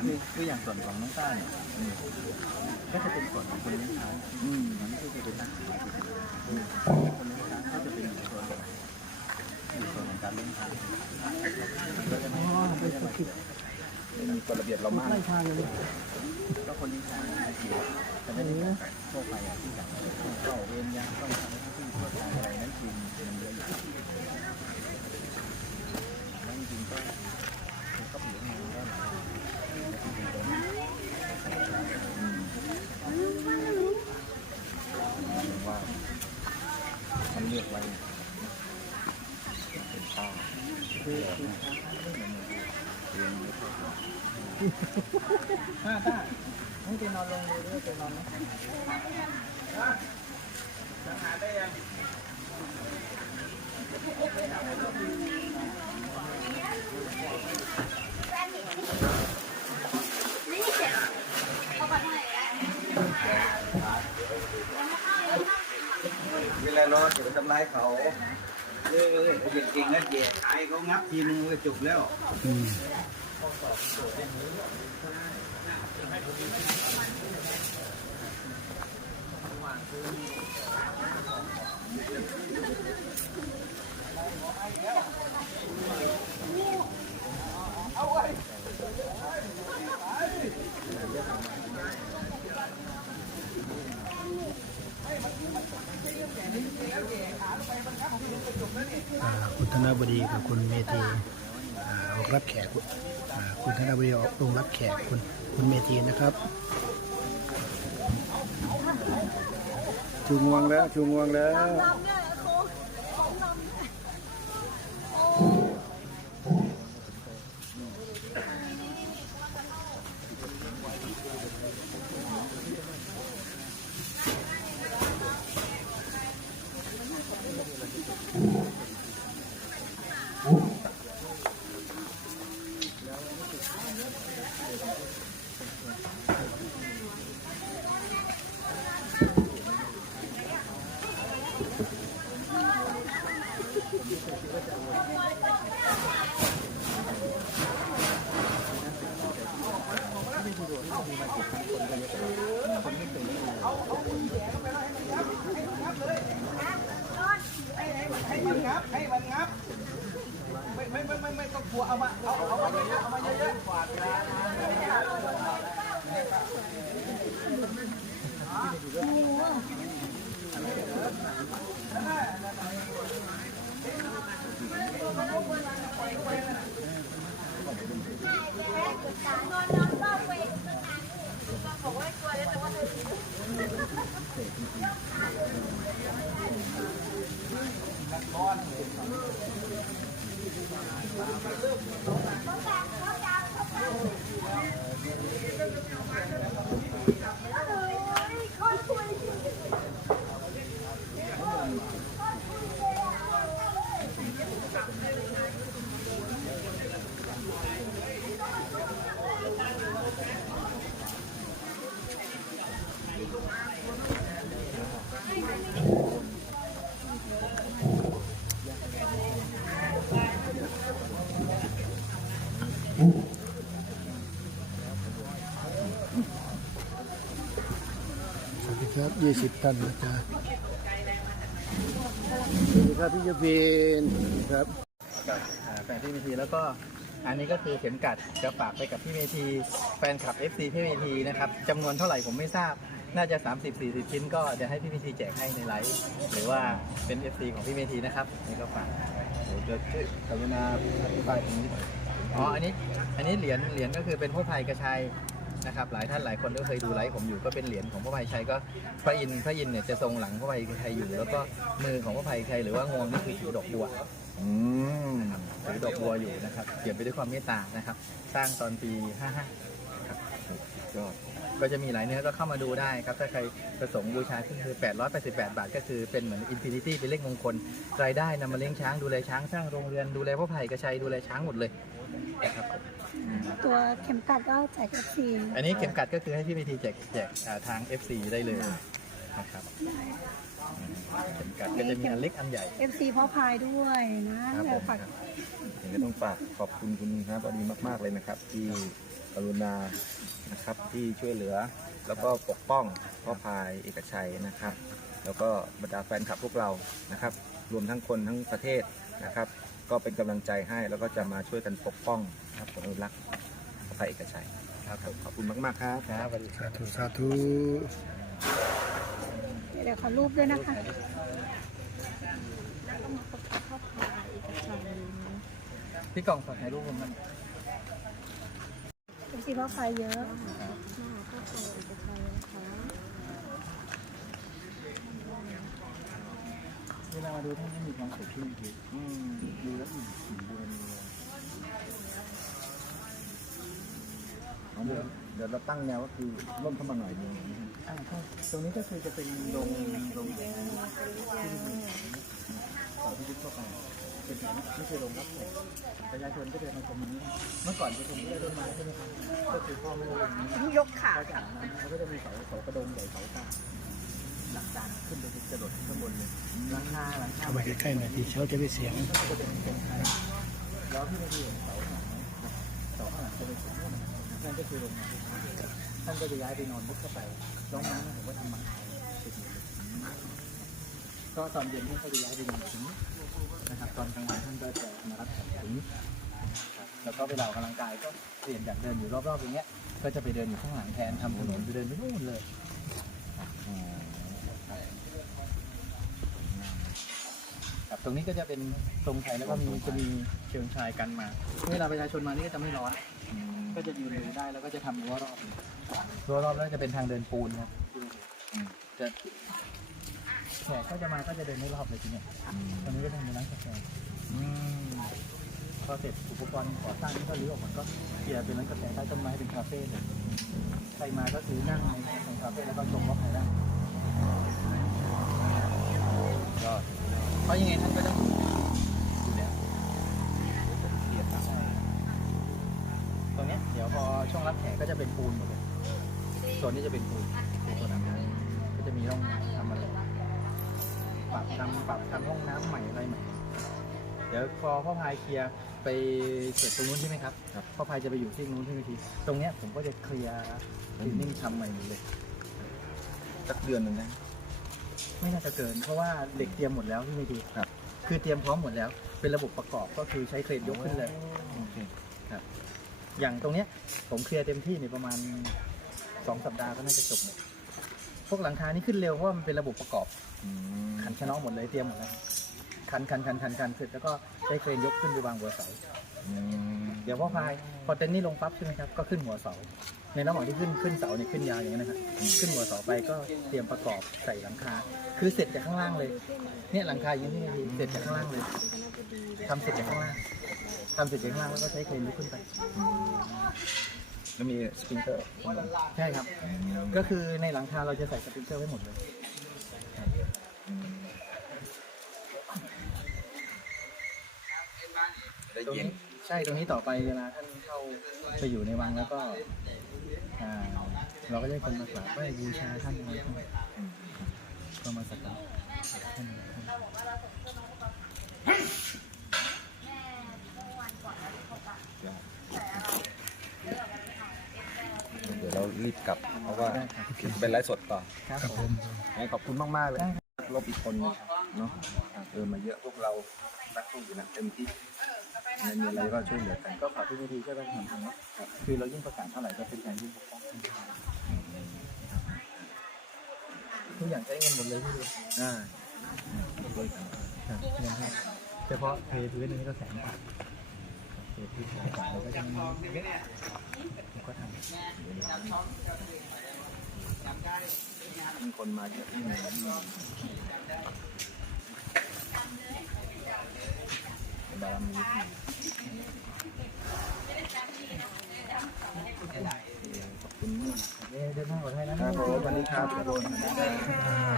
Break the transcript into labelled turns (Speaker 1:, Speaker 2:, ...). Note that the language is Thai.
Speaker 1: คือคืออย่างส่วนของน้องต้าเนี่ยก็จะเป็นส่วนของคนเลี้ยงช้างอืมมันไม่ใช่จะเป็นนักศึกษาคนเลี้ยงช้างก็จะเป็นอยู่ส่วนขอยู่ส่วนของการเลี้ยงช้างก็จะไม่ไม่ได้มาเกี่ยว
Speaker 2: มีกฎระเบียบเรามาก
Speaker 3: ไล่ทางเลย
Speaker 1: ก็คนเลี้ยงช้างแต่ไม่ได้เกี่ยวกับทั่วไปอะที่แบบเข้าเวรยามต้องทำหน้าที่ทั่วไปอะไรนั่นคือมันเยอะอยู่แล้วจริงก็ มาก็หลาย
Speaker 2: ว่ามันเลือกไว้เป็นป้า
Speaker 1: คือคือช้างไม่เหมือนหนูเลี้ยงไม่ค่อยดีอ่าได้ให้ไปนอนลงเลยด้วยไปนอนไหม
Speaker 2: เวลานอนอ ย่าไปทำร้ายเขาเออเด็กเก่งนั่นเด็กขายเขางับทีนึงก็จบแล้ว
Speaker 3: อ่าคุณธน บดีกับคุณเมธีออกรับแขกคุณคุณธนบดีออกลงรับแขกคุณคุณเมธีนะครับ
Speaker 2: ชูงวงแล้วชูงวงแล้ว
Speaker 4: ให้มันงับให้มันงับไม่ไม่ไม่ไม่ไม่ต้องกลัวเอามาเอาเอามาเยอะเอามาเยอะ
Speaker 3: สวัสดีค รับ ยี่สิบตันนะจ๊ะสวัสดีครับพี่ยบินครับ
Speaker 1: แฟนพี่เมทีแล้วก็อันนี้ก็คือเข็มกัดจะฝากไปกับพี่เมทีแฟนคลับ FC พี่เมทีนะครับจำนวนเท่าไหร่ผมไม่ทราบน่าจะ 30-40 ชิ้นก็เดี๋ยวให้พี่เมทีแจกให้ในไลฟ์หรือว่าเป็น FC ของพี่เมทีนะครับนี่ก็ฝาก
Speaker 2: เดี๋ยวจะช่วยกรุณาอธิบายตรงนี้หน่อย
Speaker 1: อ๋ออันนี้อันนี้เหรียญเหรียญก็คือเป็นพ่อภัยกระชัย นะครับหลายท่านหลายคนก็เคยดูไลฟ์ผมอยู่ก็เป็นเหรียญของพ่อภัยชัยก็พระอินทร์พระอินทร์เนี่ยจะทรงหลังพ่อภัยชัยอยู่ แล้วก็มือของพ่อภัยชัยหรือว่างวงนี่คือถือดอกบัว
Speaker 2: อืม
Speaker 1: ถือดอกบัวอยู่นะครับเขียนไปด้วยความเมตตานะครับ สร้างตอนปี 55ครับ
Speaker 2: ยอด
Speaker 1: ก็จะมีหลายเนื้อก็เข้ามาดูได้ครับถ้าใครประสงค์บูชาก็คือ 888 บาท ก็คือเป็นเหมือนอินฟินิตี้เป็นเลขมงคลรายได้นำมาเลี้ยงช้างดูแลช้างสร้างโรงเรือนดูแลพ่อภัยกระชัยดูแลช้างหมดเลยนะครับ
Speaker 5: ตัวเข็มกัดก็แจกเอฟซี
Speaker 1: อันนี้เข็มกัดก็คือให้พี่เมทีแจกแจกอ่าทาง FC ได้เลยนะครับอืมเข็มกัดก็จะมีอันเล็กอันใหญ่
Speaker 5: เอฟซีพ่อพายด้วยนะครับ
Speaker 1: ผม
Speaker 5: ฝาก
Speaker 1: ครับ
Speaker 2: ยังไงต้องฝากขอบคุณคุณครับอดีมาก ๆ เลยนะครับ ที่กรุณานะครับที่ช่วยเหลือ แล้วก็ปกป้องพ่อพายเอกชัยนะครับ แล้วก็บรรดาแฟนคลับพวกเรานะครับ รวมทั้งคนทั้งประเทศนะครับ ก็เป็นกำลังใจให้แล้วก็จะมาช่วยกันปกป้องนะครับอนุรักษ์พ่อพายเอกชัยครับผมขอบคุณมาก ๆ ครับ
Speaker 1: ครับสวัสดีค
Speaker 3: สา
Speaker 1: รับ
Speaker 3: ธุสาธุ
Speaker 5: เดี๋ยวขอรูปด้วยนะคะ
Speaker 1: พี่กล่องฝากถ่ายรูปผมมัน
Speaker 5: เป็นสีพ่อพายเยอะ
Speaker 1: เวลามาดูท่านไม่มีความสุขที่ดีดูแล้วอิ่มอิ่มบุญเดี๋ยวเดี๋ยวเราตั้งแนวก็คือร่มเข้ามาหน่อยหนึงอ่าก็ตรงนี้ก็คือจะเป็นโรงโรงที่ต่อที่ยึดเข้าไปเป็นอย่างนี้ไม่ใช่โรงรับแขกประชาชนก็เดินมาชมนี้ เมื่อก่อนจะชมด้วยต้นไม้ใช่ไหมครับก็คือพ่อไม่ลงนี้
Speaker 5: ยกขา
Speaker 1: ก็จากนั้นเขาก็จะมีเสาเสากระดงใหญ่เสากลาง หลังจากขึ้นไปกระโดดข้างบนเลยหลังคาหลังคา
Speaker 3: เข้าไปใกล้ๆหน่อยที่เขาจะได้เสียง
Speaker 1: ก็จะเป็นตรงไทยแล้วที่ไม่ดีเสาข้างหลังเสาข้างหลังจะเป็นสีม่วงนั่นก็คือโรงงานท่านก็จะย้ายไปนอนมุดเข้าไปร้องน้ำผมว่าทำไมติดอยู่เลยก็ตอนเย็นท่านก็จะย้ายไปนอนถึงนี้นะครับตอนกลางวันท่านก็จะมารับแขกถึงนี้ครับแล้วก็เวลาออกกำลังกายก็เปลี่ยนจากเดินอยู่รอบๆอย่างเงี้ยก็จะไปเดินอยู่ข้างหลังแทนทำถนนไปเดินไปนู่นเลยครับ ตรงนี้ก็จะเป็นตรงไทยแล้วก็มีจะมีเชิงชายกันมา เวลาประชาชนมานี่ก็จะไม่ร้อน ก็จะยืนดูได้แล้วก็จะทำรั้วรอบรั้วรอบแล้วจะเป็นทางเดินปูนครับจะแขกก็จะมาก็จะเดินไม่รอบเลยทีเนี้ยตรงนี้ก็ทำเป็นร้านกาแฟพอเสร็จอุปกรณ์ก่อสร้างนี่ก็รื้อออกหมดก็เคลียร์เป็นร้านกาแฟใต้ต้นไม้เป็นคาเฟ่เลยใครมาก็คือนั่งในในคาเฟ่แล้วก็ชมว่าใครได้ก็ เพราะยังไงท่านก็ต้องอยู่แล้วเรียบนะตรงเนี้ยเดี๋ยวพอช่วงรับแขกก็จะเป็นปูนหมดเลยโซนนี้จะเป็นปูนปูนโซนน้ำก็จะมีร่องน้ำทำอะไรปรับทำปรับทำห้องน้ำใหม่อะไรใหม่ เดี๋ยวพอพ่อพายเคลียร์ไปเสร็จตรงนู้นใช่ไหมครับพ่อพายจะไปอยู่ที่นู้นที่ทีตรงเนี้ยผมก็จะเคลียร์คลีนนิ่งทำใหม่หมดเลย
Speaker 2: สักเดือนหนึ่งนะ
Speaker 1: ไม่น่าจะเกิน เพราะว่าเหล็กเตรียมหมดแล้วที่ไม่ดี
Speaker 2: ครับ
Speaker 1: คือเตรียมพร้อมหมดแล้ว เป็นระบบประกอบก็คือใช้เครนยกขึ้นเลย
Speaker 2: โอเค
Speaker 1: อย่างตรงเนี้ยผมเคลียร์เต็มที่ในประมาณสองสัปดาห์ก็น่าจะจบหมดพวกหลังคานี่ขึ้นเร็วเพราะว่ามันเป็นระบบประกอบ
Speaker 2: อืม
Speaker 1: ขันชะเนาะหมดเลยเตรียมหมดแล้ว ขันขันขันขันขันเสร็จแล้วก็ใช้เครนยกขึ้นไปวางหัวเสา
Speaker 2: อืม
Speaker 1: เดี๋ยวพ่อพายพอเต็นท์นี่ลงปั๊บใช่ไหมครับก็ขึ้นหัวเสา ในระหว่างที่ขึ้นขึ้นเสาเนี่ยขึ้นยาวอย่างนี้นนะครับขึ้นหัวเสาไปก็เตรียมประกอบใส่หลังคา คือเสร็จจากข้างล่างเลย เนี่ยหลังคาอย่างนี้เสร็จจากข้างล่างเลยทำเสร็จจากข้างล่างทำเสร็จจากข้างล่างแล้วก็ใช้เครนยกขึ้นไป
Speaker 2: แล้วมีสปริงเกอร์ข้างบน
Speaker 1: ใช่ครับ ก็คือในหลังคาเราจะใส่สปริงเกอร์ไว้หมดเลย
Speaker 2: ได้เย็น
Speaker 1: ใช่ตรงนี้ต่อไปเวลาท่านเข้าไปอยู่ในวังแล้วก็อ่าเราก็จะคนมากราบไหว้บูชาท่านอะไรท่านก็มาสักการะท่านท่าน
Speaker 2: เดี๋ยวเรารีบกลับ เพราะว่าเป็นไลฟ์สดต่อ
Speaker 1: ครับผ
Speaker 3: มม
Speaker 2: งั้นขอบคุณมาก ๆ เลยลบอีกคนเนาะเออมาเยอะพวกเรารักลูกอยู่นะเต็มที่ ไม่มีอะไรก็ช่วยเหลือกัน
Speaker 1: ก็ฝากพี่ดีช่วยกันทำนี้คือเรายิ่งประกาศเท่าไหร่ก็เป็นการยิ่งปกป้องทุกอย่างใช้เงินหมดเลยพี่ดู
Speaker 2: อ่าเลย
Speaker 1: ครับเงินให้เฉพาะเทพื้นนี้ก็แสนบาทเทพื้นแสนบาทแล้วก็ยังมีผมก็ทำ
Speaker 2: มีคนมาเยอะที่นี่บารมี ขอบคุณมาก
Speaker 1: เดินทางปลอดภัยนะ
Speaker 2: ครับผมวันนี้ครับโดน
Speaker 1: ครับ